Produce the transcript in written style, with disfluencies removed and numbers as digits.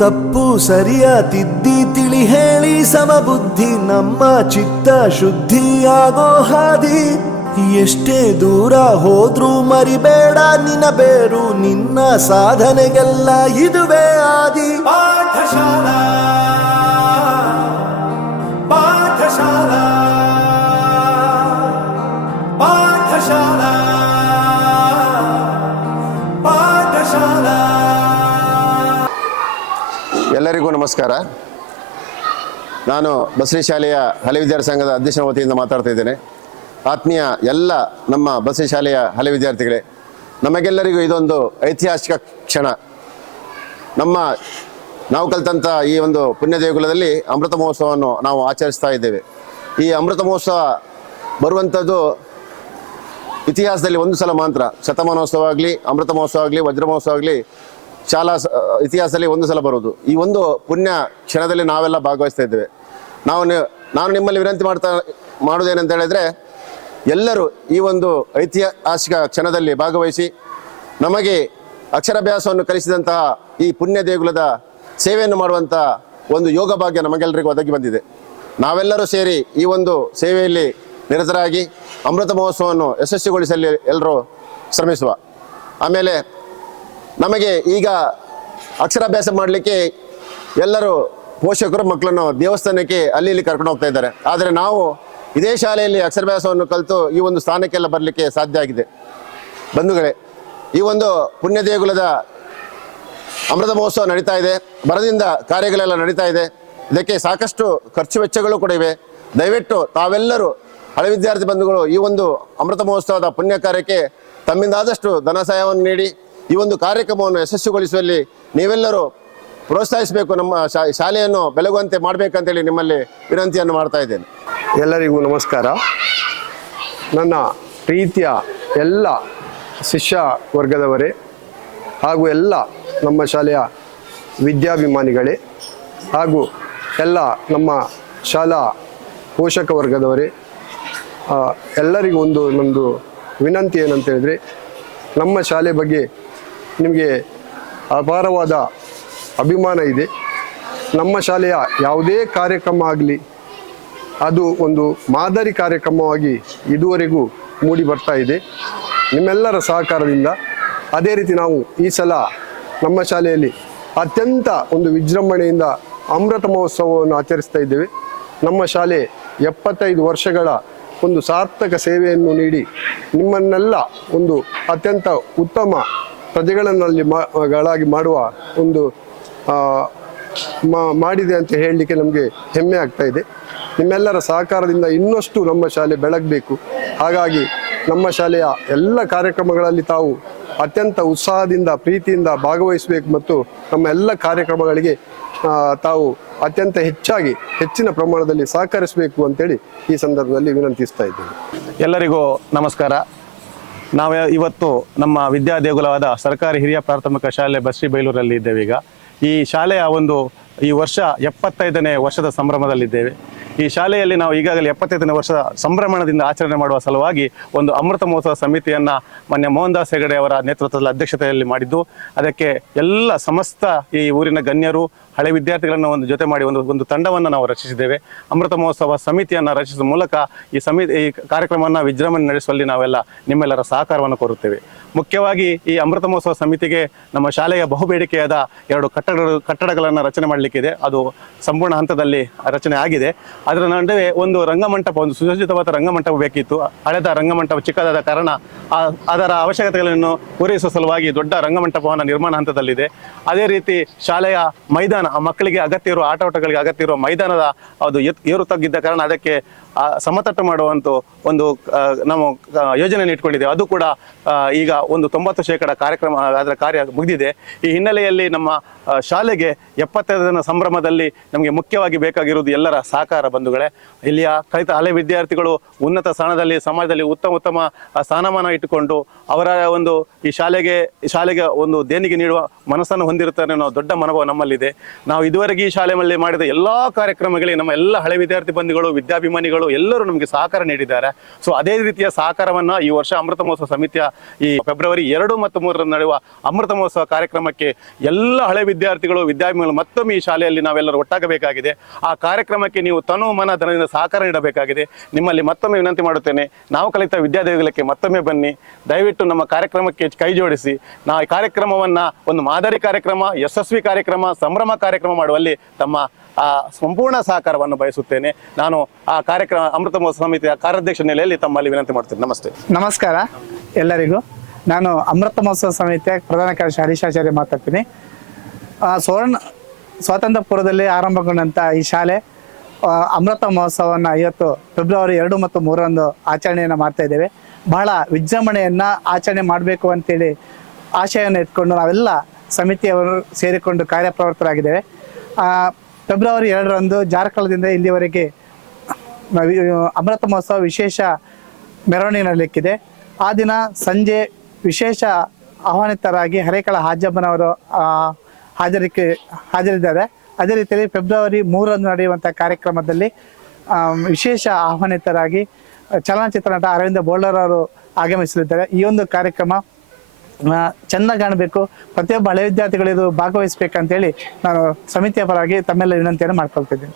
ತಪ್ಪು ಸರಿಯ ತಿದ್ದಿ ತಿಳಿ ಹೇಳಿ ಸಮಬುದ್ಧಿ ನಮ್ಮ ಚಿತ್ತ ಶುದ್ಧಿಯಾಗೋ ಹಾದಿ. ಎಷ್ಟೇ ದೂರ ಹೋದ್ರೂ ಮರಿಬೇಡ ನಿನ್ನ ಬೇರು, ನಿನ್ನ ಸಾಧನೆಗೆಲ್ಲ ಇದುವೇ ಆದಿ. ಪಾಠಶಾಲಾ ಪಾಠಶಾಲಾ ಪಾಠಶಾಲಾ ಪಾಠಶಾಲಾ. ಎಲ್ಲರಿಗೂ ನಮಸ್ಕಾರ. ನಾನು ಬಸರಿ ಶಾಲೆಯ ಹಳೆ ವಿದ್ಯಾರ್ಥಿ ಸಂಘದ ಅಧ್ಯಕ್ಷನ ವತಿಯಿಂದ ಮಾತಾಡ್ತಾ ಇದ್ದೇನೆ. ಆತ್ಮೀಯ ಎಲ್ಲ ನಮ್ಮ ಬಸರಿ ಶಾಲೆಯ ಹಳೆ ವಿದ್ಯಾರ್ಥಿಗಳೇ, ನಮಗೆಲ್ಲರಿಗೂ ಇದೊಂದು ಐತಿಹಾಸಿಕ ಕ್ಷಣ. ನಾವು ಕಲಿತಂಥ ಈ ಒಂದು ಪುಣ್ಯ ದೇಗುಲದಲ್ಲಿ ಅಮೃತ ಮಹೋತ್ಸವವನ್ನು ನಾವು ಆಚರಿಸ್ತಾ ಇದ್ದೇವೆ. ಈ ಅಮೃತ ಮಹೋತ್ಸವ ಬರುವಂಥದ್ದು ಇತಿಹಾಸದಲ್ಲಿ ಒಂದು ಸಲ ಮಾತ್ರ. ಶತಮಾನೋತ್ಸವ ಆಗಲಿ, ಅಮೃತ ಮಹೋತ್ಸವ ಆಗಲಿ, ವಜ್ರ ಮಹೋತ್ಸವ ಆಗಲಿ, ಶಾಲಾ ಇತಿಹಾಸದಲ್ಲಿ ಒಂದು ಸಲ ಬರೋದು. ಈ ಒಂದು ಪುಣ್ಯ ಕ್ಷಣದಲ್ಲಿ ನಾವೆಲ್ಲ ಭಾಗವಹಿಸ್ತಾ ಇದ್ದೇವೆ. ನಾನು ನಿಮ್ಮಲ್ಲಿ ವಿನಂತಿ ಮಾಡೋದೇನಂತ ಹೇಳಿದರೆ, ಎಲ್ಲರೂ ಈ ಒಂದು ಐತಿಹಾಸಿಕ ಕ್ಷಣದಲ್ಲಿ ಭಾಗವಹಿಸಿ ನಮಗೆ ಅಕ್ಷರಾಭ್ಯಾಸವನ್ನು ಕಲಿಸಿದಂತಹ ಈ ಪುಣ್ಯ ದೇಗುಲದ ಸೇವೆಯನ್ನು ಮಾಡುವಂಥ ಒಂದು ಯೋಗ ಭಾಗ್ಯ ನಮಗೆಲ್ಲರಿಗೂ ಒದಗಿ ಬಂದಿದೆ. ನಾವೆಲ್ಲರೂ ಸೇರಿ ಈ ಒಂದು ಸೇವೆಯಲ್ಲಿ ನಿರತರಾಗಿ ಅಮೃತ ಮಹೋತ್ಸವವನ್ನು ಯಶಸ್ವಿಗೊಳಿಸಲಿ ಎಲ್ಲರೂ ಶ್ರಮಿಸುವ. ಆಮೇಲೆ ನಮಗೆ ಈಗ ಅಕ್ಷರಾಭ್ಯಾಸ ಮಾಡಲಿಕ್ಕೆ ಎಲ್ಲರೂ ಪೋಷಕರು ಮಕ್ಕಳನ್ನು ದೇವಸ್ಥಾನಕ್ಕೆ ಅಲ್ಲಿ ಇಲ್ಲಿ ಕರ್ಕೊಂಡು ಹೋಗ್ತಾ ಇದ್ದಾರೆ. ಆದರೆ ನಾವು ಇದೇ ಶಾಲೆಯಲ್ಲಿ ಅಕ್ಷರಾಭ್ಯಾಸವನ್ನು ಕಲಿತು ಈ ಒಂದು ಸ್ಥಾನಕ್ಕೆಲ್ಲ ಬರಲಿಕ್ಕೆ ಸಾಧ್ಯ ಆಗಿದೆ. ಬಂಧುಗಳೇ, ಈ ಒಂದು ಪುಣ್ಯ ದೇಗುಲದ ಅಮೃತ ಮಹೋತ್ಸವ ನಡೀತಾ ಇದೆ, ಬರದಿಂದ ಕಾರ್ಯಗಳೆಲ್ಲ ನಡೀತಾ ಇದೆ. ಇದಕ್ಕೆ ಸಾಕಷ್ಟು ಖರ್ಚು ವೆಚ್ಚಗಳು ಕೂಡ ಇವೆ. ದಯವಿಟ್ಟು ತಾವೆಲ್ಲರೂ ಹಳೆ ವಿದ್ಯಾರ್ಥಿ ಬಂಧುಗಳು ಈ ಒಂದು ಅಮೃತ ಮಹೋತ್ಸವದ ಪುಣ್ಯ ಕಾರ್ಯಕ್ಕೆ ತಮ್ಮಿಂದಾದಷ್ಟು ಧನ ಸಹಾಯವನ್ನು ನೀಡಿ ಈ ಒಂದು ಕಾರ್ಯಕ್ರಮವನ್ನು ಯಶಸ್ವಿಗೊಳಿಸುವಲ್ಲಿ ನೀವೆಲ್ಲರೂ ಪ್ರೋತ್ಸಾಹಿಸಬೇಕು. ನಮ್ಮ ಶಾಲೆಯನ್ನು ಬೆಳಗುವಂತೆ ಮಾಡಬೇಕಂತೇಳಿ ನಿಮ್ಮಲ್ಲಿ ವಿನಂತಿಯನ್ನು ಮಾಡ್ತಾ ಇದ್ದೇನೆ. ಎಲ್ಲರಿಗೂ ನಮಸ್ಕಾರ. ನನ್ನ ಪ್ರೀತಿಯ ಎಲ್ಲ ಶಿಷ್ಯ ವರ್ಗದವರೇ ಹಾಗೂ ಎಲ್ಲ ನಮ್ಮ ಶಾಲೆಯ ವಿದ್ಯಾಭಿಮಾನಿಗಳೇ ಹಾಗೂ ಎಲ್ಲ ನಮ್ಮ ಶಾಲಾ ಪೋಷಕ ವರ್ಗದವರೇ, ಎಲ್ಲರಿಗೂ ನಮ್ಮದು ವಿನಂತಿ ಏನಂತ ಹೇಳಿದರೆ, ನಮ್ಮ ಶಾಲೆ ಬಗ್ಗೆ ನಿಮಗೆ ಅಪಾರವಾದ ಅಭಿಮಾನ ಇದೆ. ನಮ್ಮ ಶಾಲೆಯ ಯಾವುದೇ ಕಾರ್ಯಕ್ರಮ ಆಗಲಿ ಅದು ಒಂದು ಮಾದರಿ ಕಾರ್ಯಕ್ರಮವಾಗಿ ಇದುವರೆಗೂ ಮೂಡಿ ಬರ್ತಾ ಇದೆ ನಿಮ್ಮೆಲ್ಲರ ಸಹಕಾರದಿಂದ. ಅದೇ ರೀತಿ ನಾವು ಈ ಸಲ ನಮ್ಮ ಶಾಲೆಯಲ್ಲಿ ಅತ್ಯಂತ ಒಂದು ವಿಜೃಂಭಣೆಯಿಂದ ಅಮೃತ ಮಹೋತ್ಸವವನ್ನು ಆಚರಿಸ್ತಾ ಇದ್ದೇವೆ. ನಮ್ಮ ಶಾಲೆ 75 ವರ್ಷಗಳ ಒಂದು ಸಾರ್ಥಕ ಸೇವೆಯನ್ನು ನೀಡಿ ನಿಮ್ಮನ್ನೆಲ್ಲ ಒಂದು ಅತ್ಯಂತ ಉತ್ತಮ ಪ್ರಜೆಗಳನ್ನಾಗಿ ಮಾಡುವ ಒಂದು ಮಾಡಿದೆ ಅಂತ ಹೇಳಲಿಕ್ಕೆ ನಮಗೆ ಹೆಮ್ಮೆ ಆಗ್ತಾ ಇದೆ. ನಿಮ್ಮೆಲ್ಲರ ಸಹಕಾರದಿಂದ ಇನ್ನಷ್ಟು ನಮ್ಮ ಶಾಲೆ ಬೆಳಗಬೇಕು. ಹಾಗಾಗಿ ನಮ್ಮ ಶಾಲೆಯ ಎಲ್ಲ ಕಾರ್ಯಕ್ರಮಗಳಲ್ಲಿ ತಾವು ಅತ್ಯಂತ ಉತ್ಸಾಹದಿಂದ ಪ್ರೀತಿಯಿಂದ ಭಾಗವಹಿಸಬೇಕು ಮತ್ತು ನಮ್ಮ ಎಲ್ಲ ಕಾರ್ಯಕ್ರಮಗಳಿಗೆ ತಾವು ಅತ್ಯಂತ ಹೆಚ್ಚಿನ ಪ್ರಮಾಣದಲ್ಲಿ ಸಹಕರಿಸಬೇಕು ಅಂತೇಳಿ ಈ ಸಂದರ್ಭದಲ್ಲಿ ವಿನಂತಿಸ್ತಾ ಇದ್ದೇನೆ. ಎಲ್ಲರಿಗೂ ನಮಸ್ಕಾರ. ನಾವು ಇವತ್ತು ನಮ್ಮ ವಿದ್ಯಾ ದೇಗುಲವಾದ ಸರ್ಕಾರಿ ಹಿರಿಯ ಪ್ರಾಥಮಿಕ ಶಾಲೆ ಬಸ್ರಿ ಬೈಲೂರಲ್ಲಿ ಇದ್ದೇವೆ. ಈಗ ಈ ಶಾಲೆಯ ಈ ವರ್ಷ 75ನೇ ವರ್ಷದ ಸಂಭ್ರಮದಲ್ಲಿದ್ದೇವೆ. ಈ ಶಾಲೆಯಲ್ಲಿ ನಾವು ಈಗಾಗಲೇ 75ನೇ ವರ್ಷದ ಸಂಭ್ರಮಣದಿಂದ ಆಚರಣೆ ಮಾಡುವ ಸಲುವಾಗಿ ಒಂದು ಅಮೃತ ಮಹೋತ್ಸವ ಸಮಿತಿಯನ್ನು ಮಾನ್ಯ ಮೋಹನ್ ದಾಸ್ ಹೆಗಡೆ ಅವರ ನೇತೃತ್ವದಲ್ಲಿ ಅಧ್ಯಕ್ಷತೆಯಲ್ಲಿ ಮಾಡಿದ್ದು, ಅದಕ್ಕೆ ಎಲ್ಲ ಸಮಸ್ತ ಈ ಊರಿನ ಗಣ್ಯರು ಹಳೆ ವಿದ್ಯಾರ್ಥಿಗಳನ್ನು ಒಂದು ಜೊತೆ ಮಾಡಿ ಒಂದು ತಂಡವನ್ನು ನಾವು ರಚಿಸಿದ್ದೇವೆ. ಅಮೃತ ಮಹೋತ್ಸವ ಸಮಿತಿಯನ್ನು ರಚಿಸುವ ಮೂಲಕ ಈ ಕಾರ್ಯಕ್ರಮವನ್ನು ವಿಜೃಂಭಣೆ ನಡೆಸುವಲ್ಲಿ ನಾವೆಲ್ಲ ನಿಮ್ಮೆಲ್ಲರ ಸಹಕಾರವನ್ನು ಕೋರುತ್ತೇವೆ. ಮುಖ್ಯವಾಗಿ ಈ ಅಮೃತ ಮಹೋತ್ಸವ ಸಮಿತಿಗೆ ನಮ್ಮ ಶಾಲೆಯ ಬಹುಬೇಡಿಕೆಯಾದ 2 ಕಟ್ಟಡಗಳನ್ನು ರಚನೆ ಮಾಡಲಿಕ್ಕಿದೆ. ಅದು ಸಂಪೂರ್ಣ ಹಂತದಲ್ಲಿ ರಚನೆ ಆಗಿದೆ. ಅದರ ನಡುವೆ ಒಂದು ರಂಗಮಂಟಪ, ಒಂದು ಸುಸಜ್ಜಿತವಾದ ರಂಗಮಂಟಪ ಬೇಕಿತ್ತು. ಹಳೆದ ರಂಗಮಂಟಪ ಚಿಕ್ಕದಾದ ಕಾರಣ ಅದರ ಅವಶ್ಯಕತೆಗಳನ್ನು ಪೂರೈಸುವ ಸಲುವಾಗಿ ದೊಡ್ಡ ರಂಗಮಂಟಪವನ್ನು ನಿರ್ಮಾಣ ಹಂತದಲ್ಲಿದೆ. ಅದೇ ರೀತಿ ಶಾಲೆಯ ಮೈದಾನ, ಮಕ್ಕಳಿಗೆ ಅಗತ್ಯ ಇರುವ ಆಟೋಟಗಳಿಗೆ ಅಗತ್ಯ ಇರುವ ಮೈದಾನದ ಅದು ಏರು ತಗ್ಗಿದ್ದ ಕಾರಣ ಅದಕ್ಕೆ ಸಮತಟ್ಟು ಮಾಡುವಂಥ ಒಂದು ನಾವು ಯೋಜನೆಯನ್ನು ಇಟ್ಕೊಂಡಿದ್ದೇವೆ. ಅದು ಕೂಡ ಈಗ ಒಂದು 90% ಕಾರ್ಯಕ್ರಮ ಅದರ ಕಾರ್ಯ ಮುಗಿದಿದೆ. ಈ ಹಿನ್ನೆಲೆಯಲ್ಲಿ ನಮ್ಮ ಶಾಲೆಗೆ 75ನೇ ಸಂಭ್ರಮದಲ್ಲಿ ನಮಗೆ ಮುಖ್ಯವಾಗಿ ಬೇಕಾಗಿರುವುದು ಎಲ್ಲರ ಸಹಕಾರ ಬಂಧುಗಳೇ. ಇಲ್ಲಿಯ ಕಲಿತ ಹಳೆ ವಿದ್ಯಾರ್ಥಿಗಳು ಉನ್ನತ ಸ್ಥಾನದಲ್ಲಿ ಸಮಾಜದಲ್ಲಿ ಉತ್ತಮ ಸ್ಥಾನಮಾನ ಇಟ್ಟುಕೊಂಡು ಅವರ ಈ ಶಾಲೆಗೆ ಒಂದು ದೇಣಿಗೆ ನೀಡುವ ಮನಸ್ಸನ್ನು ಹೊಂದಿರುತ್ತಾರೆ ಅನ್ನೋ ದೊಡ್ಡ ಮನೋಭಾವ ನಮ್ಮಲ್ಲಿದೆ. ನಾವು ಇದುವರೆಗೆ ಈ ಶಾಲೆಯಲ್ಲಿ ಮಾಡಿದ ಎಲ್ಲ ಕಾರ್ಯಕ್ರಮಗಳಿಗೆ ನಮ್ಮ ಎಲ್ಲ ಹಳೆ ವಿದ್ಯಾರ್ಥಿ ಬಂಧುಗಳು, ವಿದ್ಯಾಭಿಮಾನಿಗಳು ವಿದ್ಯಾರ್ಥಿಗಳು ಎಲ್ಲರೂ ನಮಗೆ ಸಹಕಾರ ನೀಡಿದ್ದಾರೆ. ಸೊ ಅದೇ ರೀತಿಯ ಸಹಕಾರವನ್ನ ಈ ವರ್ಷ ಅಮೃತ ಮಹೋತ್ಸವ ಸಮಿತಿಯ ಈ ಫೆಬ್ರವರಿ 2 ಮತ್ತು 3 ನಡೆಯುವ ಅಮೃತ ಮಹೋತ್ಸವ ಕಾರ್ಯಕ್ರಮಕ್ಕೆ ಎಲ್ಲ ಹಳೆ ವಿದ್ಯಾರ್ಥಿಗಳು ವಿದ್ಯಾರ್ಥಿಗಳು ಮತ್ತೊಮ್ಮೆ ಈ ಶಾಲೆಯಲ್ಲಿ ನಾವೆಲ್ಲರೂ ಒಟ್ಟಾಗಬೇಕಾಗಿದೆ. ಆ ಕಾರ್ಯಕ್ರಮಕ್ಕೆ ನೀವು ತನು ಮನ ಧನದಿಂದ ಸಹಕಾರ ನೀಡಬೇಕಾಗಿದೆ. ನಿಮ್ಮಲ್ಲಿ ಮತ್ತೊಮ್ಮೆ ವಿನಂತಿ ಮಾಡುತ್ತೇನೆ, ನಾವು ಕಲಿತ ವಿದ್ಯಾದೇಗುಲಕ್ಕೆ ಮತ್ತೊಮ್ಮೆ ಬನ್ನಿ. ದಯವಿಟ್ಟು ನಮ್ಮ ಕಾರ್ಯಕ್ರಮಕ್ಕೆ ಕೈ ಜೋಡಿಸಿ ನಾವು ಈ ಕಾರ್ಯಕ್ರಮವನ್ನ ಒಂದು ಮಾದರಿ ಕಾರ್ಯಕ್ರಮ, ಯಶಸ್ವಿ ಕಾರ್ಯಕ್ರಮ, ಸಂಭ್ರಮ ಕಾರ್ಯಕ್ರಮ ಮಾಡುವಲ್ಲಿ ತಮ್ಮ ಸಂಪೂರ್ಣ ಸಹಕಾರವನ್ನು ಬಯಸುತ್ತೇನೆ. ನಾನು ಆ ಕಾರ್ಯಕ್ರಮ ಅಮೃತ ಮಹೋತ್ಸವ ಸಮಿತಿಯ ಕಾರ್ಯಾಧ್ಯಕ್ಷ ನೆಲೆಯಲ್ಲಿ ತಮ್ಮಲ್ಲಿ ವಿನಂತಿ ಮಾಡ್ತೇನೆ. ನಮಸ್ತೆ. ನಮಸ್ಕಾರ ಎಲ್ಲರಿಗೂ. ನಾನು ಅಮೃತ ಮಹೋತ್ಸವ ಸಮಿತಿಯ ಪ್ರಧಾನ ಕಾರ್ಯದರ್ಶಿ ಹರೀಶಾಚಾರ್ಯ ಮಾತಾಡ್ತೀನಿ. ಸ್ವಾತಂತ್ರ್ಯ ಪೂರ್ವದಲ್ಲಿ ಆರಂಭಗೊಂಡಂಥ ಈ ಶಾಲೆ ಅಮೃತ ಮಹೋತ್ಸವವನ್ನು ಇವತ್ತು ಫೆಬ್ರವರಿ 2 ಮತ್ತು 3 ಆಚರಣೆಯನ್ನು ಮಾಡ್ತಾ ಇದ್ದೇವೆ. ಬಹಳ ವಿಜೃಂಭಣೆಯನ್ನು ಆಚರಣೆ ಮಾಡಬೇಕು ಅಂತೇಳಿ ಆಶಯವನ್ನು ಇಟ್ಕೊಂಡು ನಾವೆಲ್ಲ ಸಮಿತಿಯವರು ಸೇರಿಕೊಂಡು ಕಾರ್ಯಪ್ರವೃತ್ತರಾಗಿದ್ದೇವೆ. ಫೆಬ್ರವರಿ 2 ಜಾರ್ಕಳದಿಂದ ಇಲ್ಲಿವರೆಗೆ ಅಮೃತ ಮಹೋತ್ಸವ ವಿಶೇಷ ಮೆರವಣಿಗೆ ನಡೆಯಲಿಕ್ಕಿದೆ. ಆ ದಿನ ಸಂಜೆ ವಿಶೇಷ ಆಹ್ವಾನಿತರಾಗಿ ಹರೇಕಳ ಹಾಜಮ್ಮನವರು ಹಾಜರಿದ್ದಾರೆ. ಅದೇ ರೀತಿಯಲ್ಲಿ ಫೆಬ್ರವರಿ 3 ನಡೆಯುವಂಥ ಕಾರ್ಯಕ್ರಮದಲ್ಲಿ ವಿಶೇಷ ಆಹ್ವಾನಿತರಾಗಿ ಚಲನಚಿತ್ರ ನಟ ಅರವಿಂದ ಬೋಲ್ಡರ್ ಅವರು ಆಗಮಿಸಲಿದ್ದಾರೆ. ಈ ಒಂದು ಕಾರ್ಯಕ್ರಮ ಚೆಂದ ಕಾಣಬೇಕು, ಪ್ರತಿಯೊಬ್ಬ ಹಳೆ ವಿದ್ಯಾರ್ಥಿಗಳು ಇದು ಭಾಗವಹಿಸಬೇಕಂತೇಳಿ ನಾನು ಸಮಿತಿಯ ಪರವಾಗಿ ತಮ್ಮೆಲ್ಲ ವಿನಂತಿಯನ್ನು ಮಾಡ್ಕೊಳ್ತಿದ್ದೀನಿ.